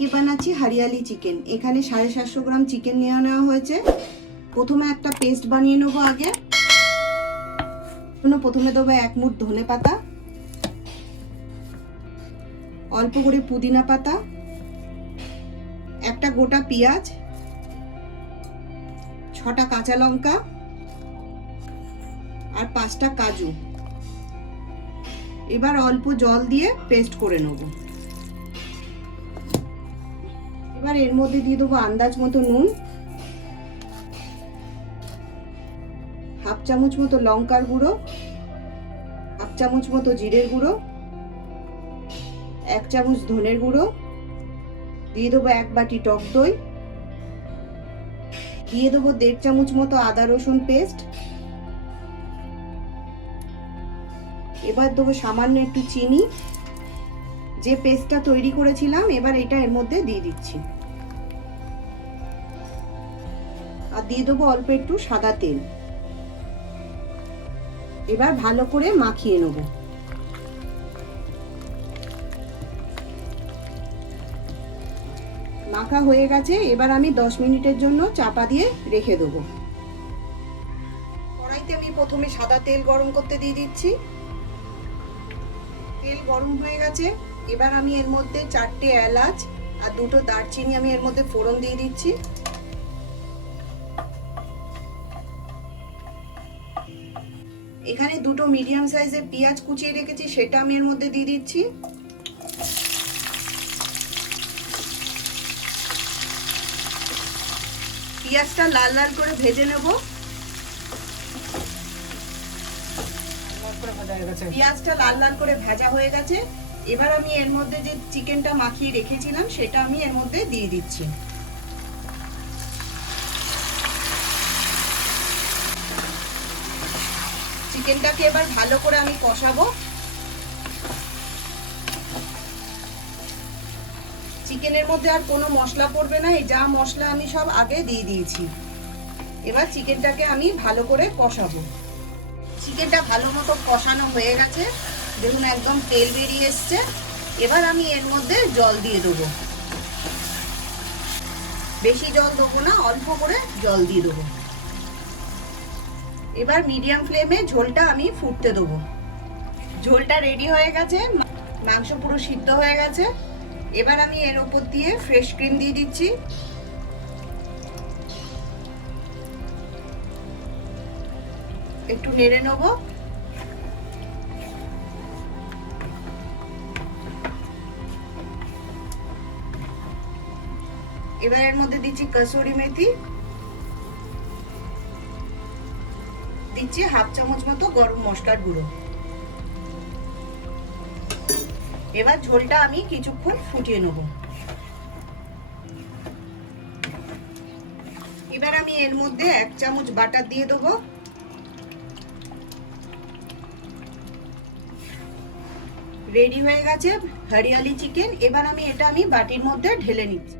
আজকে বানাচ্ছি হরিয়ালি চিকেন। এখানে 750 গ্রাম চিকেন নেওয়া হয়েছে। প্রথমে একটা পেস্ট বানিয়ে নেব। আগে প্রথমে দেবো 1 মুঠ ধনে পাতা, অল্প করে পুদিনা পাতা, একটা গোটা পেঁয়াজ, 6টা কাঁচা লঙ্কা আর 5টা কাজু। এবার অল্প জল দিয়ে পেস্ট করে নেব। এবার এর মধ্যে দিয়ে দেবো আন্দাজ মতো নুন, হাফ চামচ মতো লঙ্কার গুঁড়ো, হাফ চামচ মতো জিরের গুঁড়ো, 1 চামচ ধনের গুঁড়ো, দিয়ে দেবো 1 বাটি টক দই, দিয়ে দেবো 1.5 চামচ মতো আদা রসুন পেস্ট। এবার দেবো সামান্য একটু চিনি। যে পেস্টটা তৈরি করেছিলাম এবার এটা এর মধ্যে দিয়ে দিচ্ছি। আর দিয়ে দেবো অল্প একটু সাদা তেল। এবার ভালো করে মাখিয়ে নেব। মাখা হয়ে গেছে। এবার আমি 10 মিনিটের জন্য চাপা দিয়ে রেখে দেবো। কড়াইতে আমি প্রথমে সাদা তেল গরম করতে দিয়ে দিচ্ছি। তেল গরম হয়ে গেছে। এবার আমি এর মধ্যে 4টে এলাচ আর 2টো দারচিনি আমি এর মধ্যে ফোড়ন দিয়ে দিচ্ছি। এখানে 2টো মিডিয়াম সাইজের পেঁয়াজ কুচিয়ে রেখেছি, সেটা আমি এর মধ্যে দিয়ে দিচ্ছি। পেঁয়াজটা লাল লাল করে ভেজে নেব। পেঁয়াজটা লাল লাল করে ভাজা হয়ে গেছে। এবার আমি এর মধ্যে যে চিকেনটা মাখিয়ে রেখেছিলাম সেটা আমি এর মধ্যে দিয়ে দিচ্ছি। চিকেনটাকে এবার ভালো করে আমি কষাবো। চিকেনের মধ্যে আর কোনো মশলা পড়বে না, এই যা মশলা আমি সব আগে দিয়ে দিয়েছি। এবার চিকেনটাকে আমি ভালো করে কষাবো। চিকেনটা ভালো মতো কষানো হয়ে গেছে, দেখুন একদম তেল বেরিয়ে এসছে। এবার আমি এর মধ্যে জল দিয়ে দেবো। বেশি জল দেবো না, অল্প করে জল দিয়ে দেবো। এবার মিডিয়াম ফ্লেমে ঝোলটা আমি ফুটতে দেবো। ঝোলটা রেডি হয়ে গেছে, মাংস পুরো সিদ্ধ হয়ে গেছে। এবার আমি এর উপর দিয়ে ফ্রেশ ক্রিম দিয়ে দিচ্ছি। একটু নেড়ে নেব। এবার এর মধ্যে দিচ্ছি কসুরি মেথি, দিচ্ছি হাফ চামচ মতো গরম মশলার গুঁড়ো। এবার ঝোলটা আমি কিছুক্ষণ ফুটিয়ে নেব। এবার আমি এর মধ্যে 1 চামচ বাটার দিয়ে দেবো। রেডি হয়ে গেছে হরিয়ালি চিকেন। এবার আমি এটা বাটির মধ্যে ঢেলে নিচ্ছি।